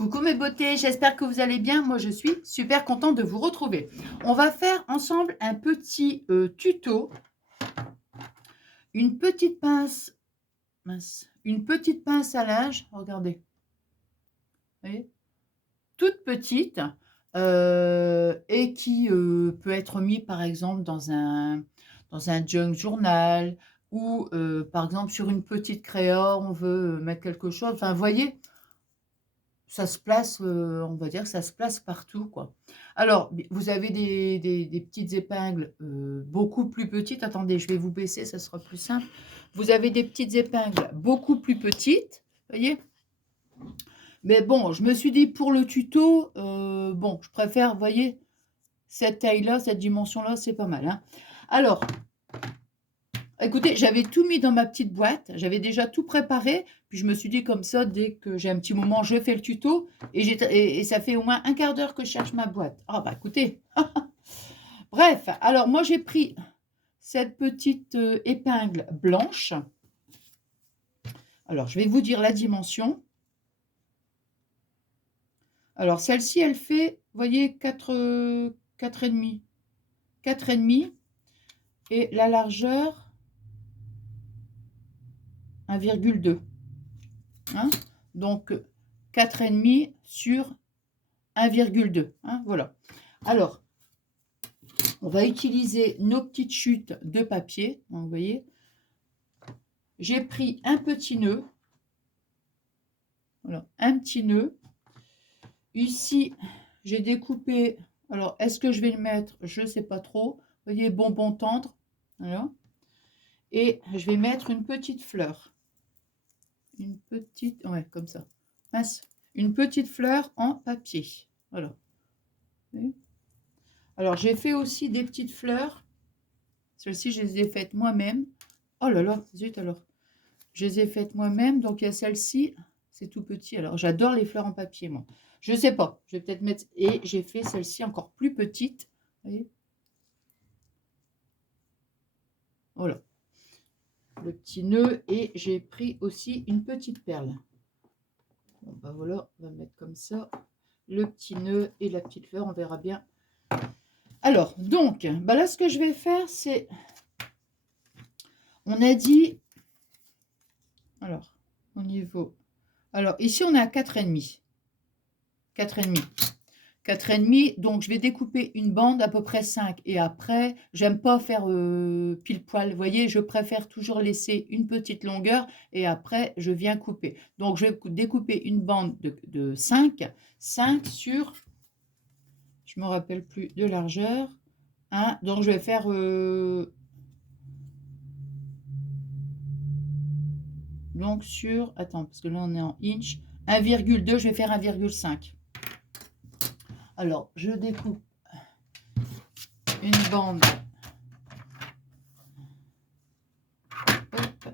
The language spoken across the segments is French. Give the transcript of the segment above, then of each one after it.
Coucou mes beautés, j'espère que vous allez bien. Moi, je suis super contente de vous retrouver. On va faire ensemble un petit tuto. Une petite pince, une petite pince à linge. Regardez, vous voyez, toute petite et qui peut être mis par exemple dans un junk journal ou par exemple sur une petite créa, on veut mettre quelque chose. Enfin, vous voyez. Ça se place, on va dire que ça se place partout, quoi. Alors, vous avez des petites épingles, beaucoup plus petites. Attendez, je vais vous baisser, ça sera plus simple. Vous avez des petites épingles beaucoup plus petites, voyez? Mais bon, je me suis dit pour le tuto, bon, je préfère, voyez, cette taille-là, cette dimension-là, c'est pas mal, hein. Alors, écoutez, j'avais tout mis dans ma petite boîte, j'avais déjà tout préparé, puis je me suis dit comme ça, dès que j'ai un petit moment, je fais le tuto, et ça fait au moins un quart d'heure que je cherche ma boîte. Ah bah écoutez, bref, alors moi j'ai pris cette petite épingle blanche. Alors je vais vous dire la dimension. Alors celle-ci, elle fait, vous voyez, 4,5. 4,5, et la largeur, 1,2. Hein, donc 4,5 sur 1,2. Hein, voilà. Alors, on va utiliser nos petites chutes de papier. Donc, vous voyez, j'ai pris un petit nœud. Voilà, un petit nœud. Ici, j'ai découpé. Alors, est-ce que je vais le mettre? Je ne sais pas trop. Vous voyez, bonbon tendre. Voilà. Et je vais mettre une petite fleur. Une petite, ouais, comme ça. Mince. Une petite fleur en papier. Voilà. Alors, j'ai fait aussi des petites fleurs. Celles-ci, je les ai faites moi-même. Oh là là, zut alors. Je les ai faites moi-même. Donc, il y a celle-ci. C'est tout petit. Alors, j'adore les fleurs en papier, moi. Je ne sais pas. Je vais peut-être mettre... Et j'ai fait celle-ci encore plus petite. Vous voyez? Voilà. Le petit nœud. Et j'ai pris aussi une petite perle. Bon, ben voilà. On va mettre comme ça. Le petit nœud et la petite fleur. On verra bien. Alors, donc, ben là, ce que je vais faire, c'est... On a dit... Alors, au niveau... Alors, ici, on est à 4,5. 4,5. 4,5. Donc, je vais découper une bande à peu près 5. Et après, j'aime pas faire pile poil. Vous voyez, je préfère toujours laisser une petite longueur. Et après, je viens couper. Donc, je vais découper une bande de 5. 5 sur... Je ne me rappelle plus de largeur. Hein, donc, je vais faire... donc, sur... Attends, parce que là, on est en inch. 1,2, je vais faire 1,5. Alors, je découpe une bande. Hop.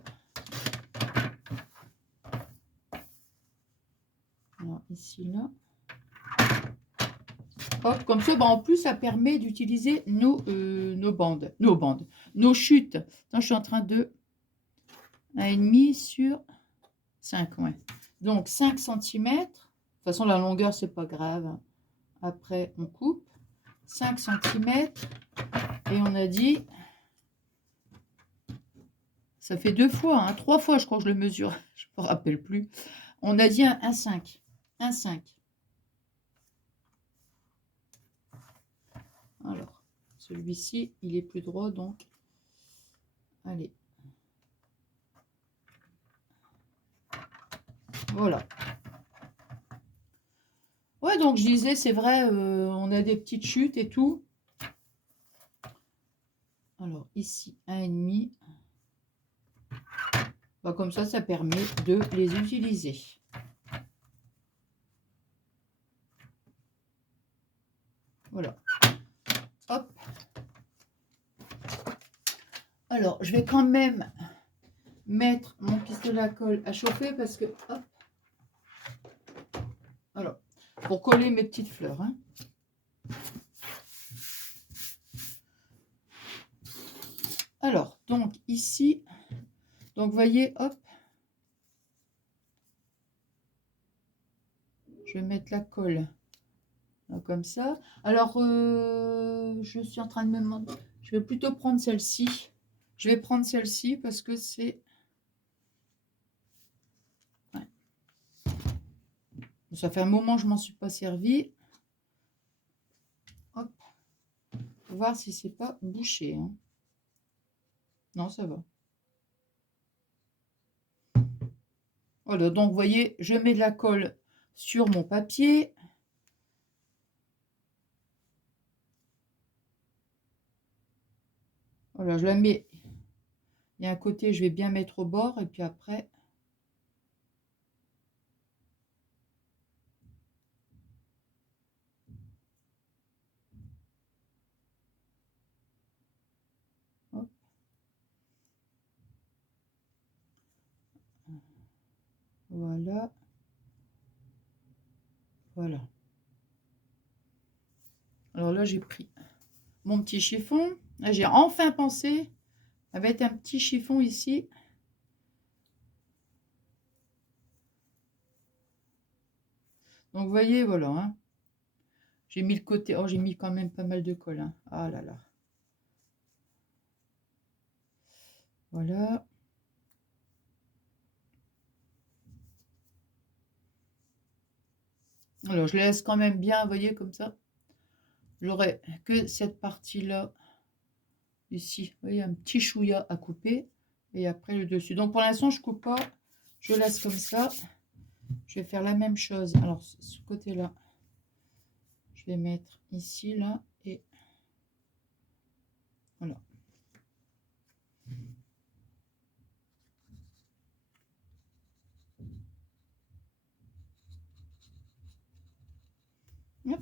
Alors, ici, là. Hop, comme ça, bah, en plus, ça permet d'utiliser nos bandes, nos chutes. Attends, je suis en train de 1,5 sur 5, ouais. Donc, 5 cm. De toute façon, la longueur, c'est pas grave. Après, on coupe. 5 cm. Et on a dit... Ça fait 2 fois, hein, 3 fois, je crois que je le mesure. Je ne me rappelle plus. On a dit un 1,5. 1,5. Alors, celui-ci, il est plus droit, donc, allez. Voilà. Ouais, donc je disais, c'est vrai, on a des petites chutes et tout. Alors, ici, 1,5. Bah, comme ça permet de les utiliser. Voilà. Hop. Alors, je vais quand même mettre mon pistolet à colle à chauffer parce que, hop. Alors, pour coller mes petites fleurs, hein. Alors, donc ici, donc vous voyez, hop. Je vais mettre la colle là, comme ça. Alors, je suis en train de me demander... Je vais plutôt prendre celle-ci. Je vais prendre celle-ci parce que c'est... Ouais. Ça fait un moment que je m'en suis pas servi. Hop. Faut voir si c'est pas bouché. Hein. Non, ça va. Voilà, donc vous voyez, je mets de la colle sur mon papier. Voilà, je la mets. Il y a un côté, je vais bien mettre au bord et puis après... Hop. Voilà. Voilà. Alors là, j'ai pris mon petit chiffon. Là, j'ai enfin pensé à mettre un petit chiffon ici. Donc, vous voyez, voilà. Hein. J'ai mis le côté... Oh, j'ai mis quand même pas mal de colle. Hein. Ah là là. Voilà. Alors, je laisse quand même bien, vous voyez, comme ça. J'aurai que cette partie-là, ici. Vous voyez, un petit chouïa à couper. Et après, le dessus. Donc, pour l'instant, je coupe pas. Je laisse comme ça. Je vais faire la même chose. Alors, ce côté-là, je vais mettre ici, là. Et voilà. Hop.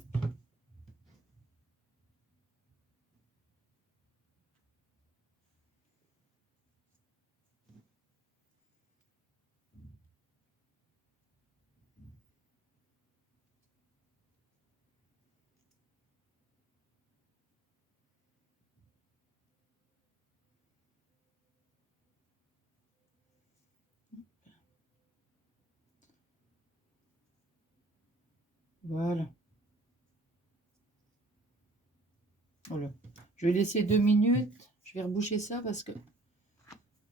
Voilà. Voilà. Je vais laisser 2 minutes. Je vais reboucher ça parce que...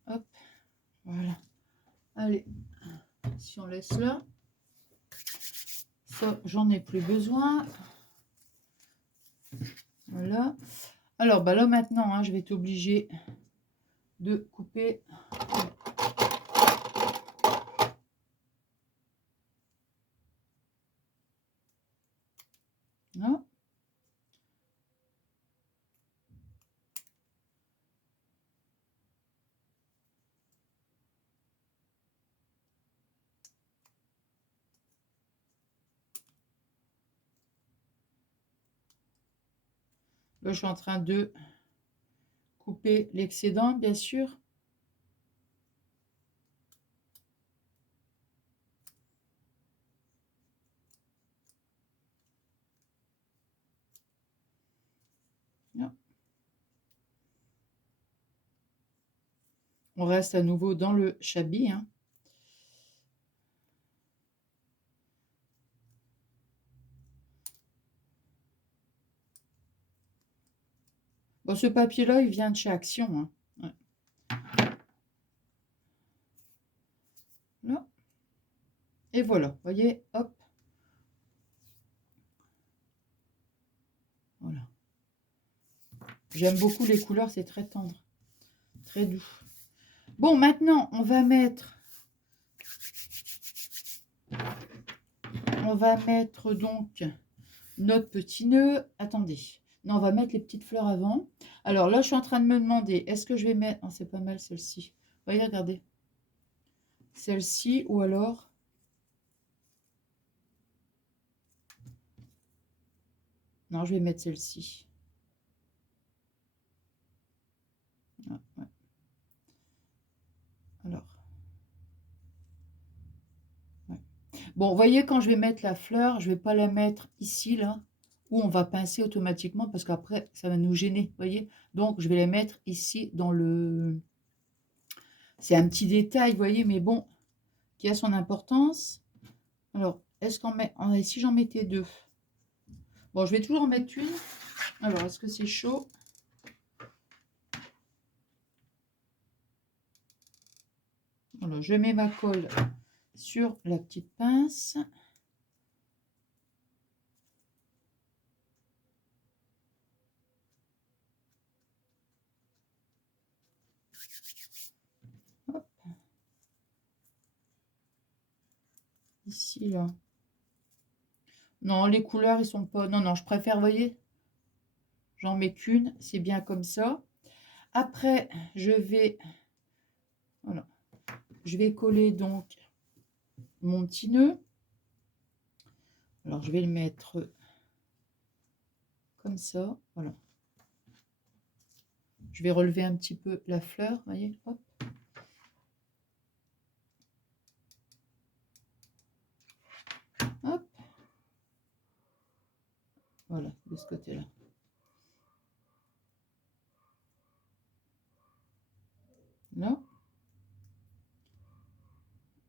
Hop. Voilà. Allez. Si on laisse là. Ça, j'en ai plus besoin. Voilà. Alors, bah là, maintenant, hein, je vais être obligée de couper... Là. Là, je suis en train de couper l'excédent, bien sûr. Là. On reste à nouveau dans le chablis. Hein. Bon, ce papier-là, il vient de chez Action. Hein. Ouais. Là. Et voilà, vous voyez, hop. Voilà. J'aime beaucoup les couleurs, c'est très tendre, très doux. Bon, maintenant, on va mettre donc notre petit nœud. Attendez. Non, on va mettre les petites fleurs avant. Alors là, je suis en train de me demander, est-ce que je vais mettre... Oh, c'est pas mal celle-ci. Voyez, regardez. Celle-ci ou alors... Non, je vais mettre celle-ci. Ah, ouais. Alors. Ouais. Bon, vous voyez, quand je vais mettre la fleur, je ne vais pas la mettre ici, là, où on va pincer automatiquement, parce qu'après, ça va nous gêner, vous voyez. Donc, je vais les mettre ici dans le... C'est un petit détail, vous voyez, mais bon, qui a son importance. Alors, est-ce qu'en met... si j'en mettais 2? Bon, je vais toujours en mettre une. Alors, est-ce que c'est chaud? Voilà, je mets ma colle sur la petite pince. Hop. Ici, là. Non, les couleurs, ils sont pas... Non, non, je préfère, vous voyez, j'en mets qu'une, c'est bien comme ça. Après, je vais... Voilà. Je vais coller donc mon petit nœud. Alors, je vais le mettre comme ça. Voilà. Je vais relever un petit peu la fleur, vous voyez, hop. Hop. Voilà, de ce côté-là. Là.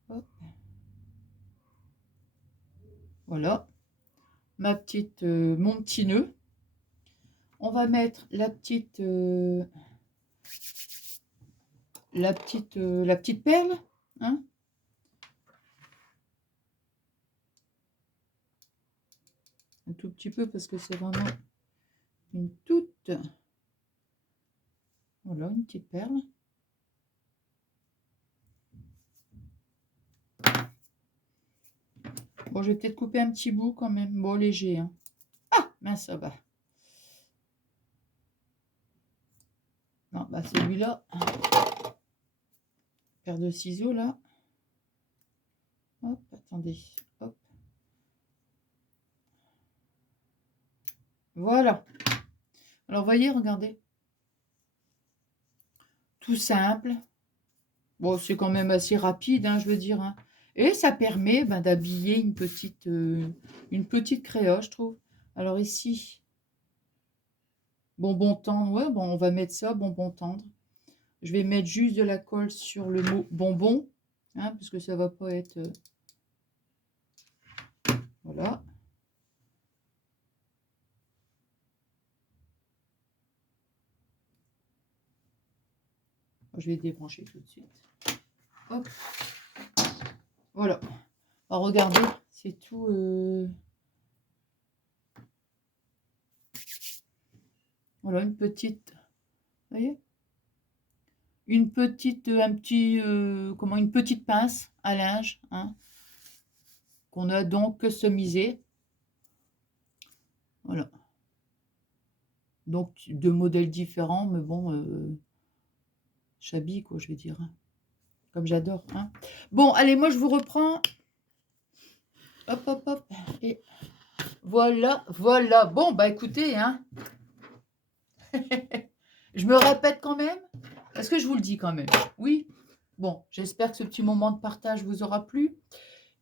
Hop. Voilà. Ma petite, mon petit nœud. On va mettre la petite perle, hein. Un tout petit peu parce que c'est vraiment une toute... Voilà, une petite perle. Bon, je vais peut-être couper un petit bout quand même. Bon, léger, hein. Ah, mince, ça va. Non, bah celui-là. Paire de ciseaux, là. Hop, attendez. Hop. Voilà. Alors, vous voyez, regardez. Tout simple. Bon, c'est quand même assez rapide, hein, je veux dire. Hein. Et ça permet d'habiller une petite créole, je trouve. Alors ici, bonbon tendre. Ouais, bon, on va mettre ça, bonbon tendre. Je vais mettre juste de la colle sur le mot bonbon, hein, parce que ça va pas être... Voilà. Je vais débrancher tout de suite. Hop. Voilà. Alors, regardez, c'est tout... Voilà, une petite... Vous voyez? Une petite... une petite pince à linge, hein, qu'on a donc customisé. Voilà. Donc, deux modèles différents, mais bon... Chablis, quoi, je vais dire. Hein. Comme j'adore. Hein. Bon, allez, moi, je vous reprends. Hop, hop, hop. Et voilà, voilà. Bon, bah, écoutez, hein. Je me répète quand même. Est-ce que je vous le dis quand même? Oui. Bon, j'espère que ce petit moment de partage vous aura plu.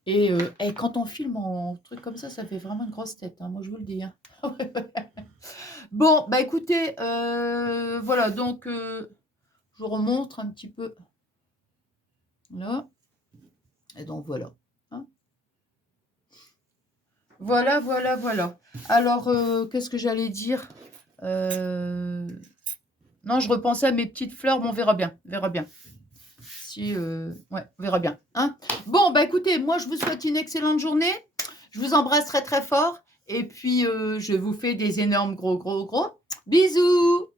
Et quand on filme en truc comme ça fait vraiment une grosse tête. Hein, moi, je vous le dis. Hein. Bon, bah, écoutez, voilà. Donc, je vous remontre un petit peu. Là. Et donc, voilà. Hein. Voilà, voilà, voilà. Alors, qu'est-ce que j'allais dire? Non, je repensais à mes petites fleurs, mais on verra bien. On verra bien. Si, ouais, on verra bien. Hein. Bon, bah écoutez, moi, je vous souhaite une excellente journée. Je vous embrasse très, très fort. Et puis, je vous fais des énormes gros bisous.